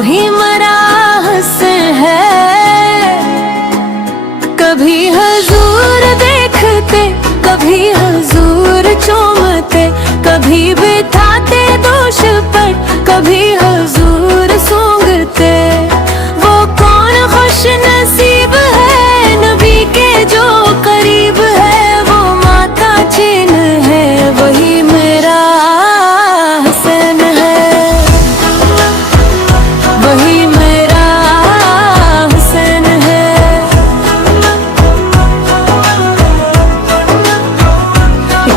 वही मेरा हसन है। कभी हजूर देखते, कभी हजूर चूमते, कभी बिठाते दोष पर, कभी हजूर सूंघते। वो कौन खुश नसीब है नबी के जो करीब है, वो माता चिन्ह है, वही मेरा हसन है, वही मेरा हसन है।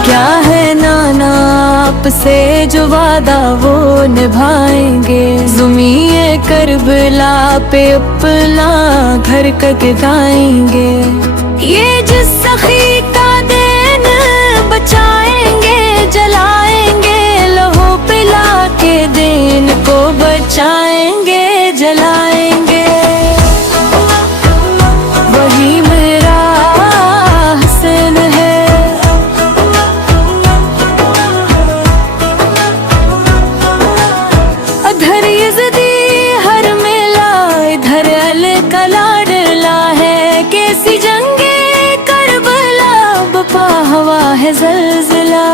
क्या है नाना आपसे जो वादा वो निभाएंगे, ज़ुमीए करबला पे अपना घर कटाएंगे। ये जिस सखी का दिन बचाएंगे, जलाएंगे लहू पिला के दिन को बचाएंगे, जलाएंगे। वही मेरा हसन है। अधर यज़दी हर मेला, इधर अल का लाडला है। कैसी जंगे करबला, बपा हवा है ज़लज़ला।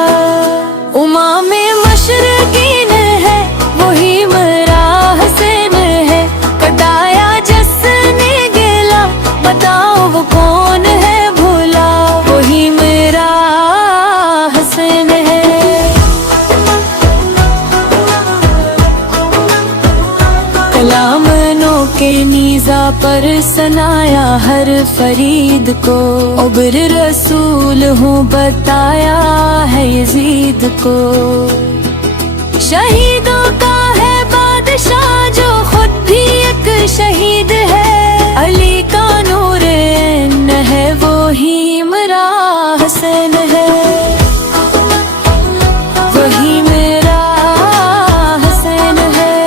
उमा में मशरकीन है, वही मेरा हसन है। कटाया जसने गेला, बताओ वो कौन है भूला, वही मेरा हसन है। कलामनों के नीज़ा पर सनाया हर फरीद को, उबर रसूल हूँ बताया है यजीद को। शहीदों का है बादशाह जो खुद भी एक शहीद है, अली का नूर ऐन है, वो ही मेरा हसन है, वही मेरा हसन है।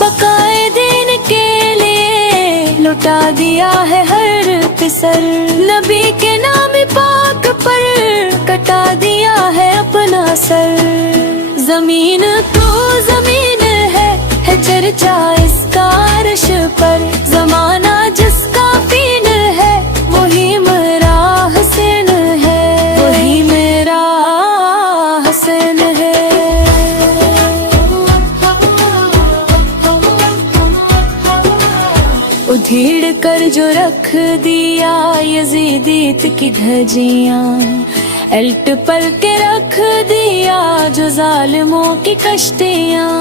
बकाए दिन के लिए लुटा दिया है हर फिसर, नबी के नाम पाक पर कटा दिया है अपना सर। जमीन तो जमीन है चर्चा इसका अर्श पर, जमाना जिसका फीन है, वही मेरा हसन है, वही मेरा हसन है। उधेड़ कर जो रख दिया यजीदीत की धज्जियां, एल्ट पल के रख दिया जो जालिमों की कश्तियां।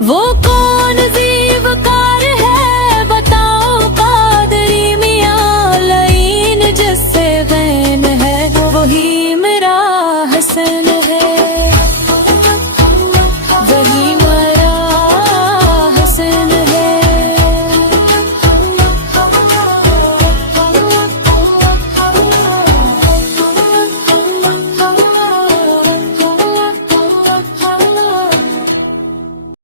वो कौन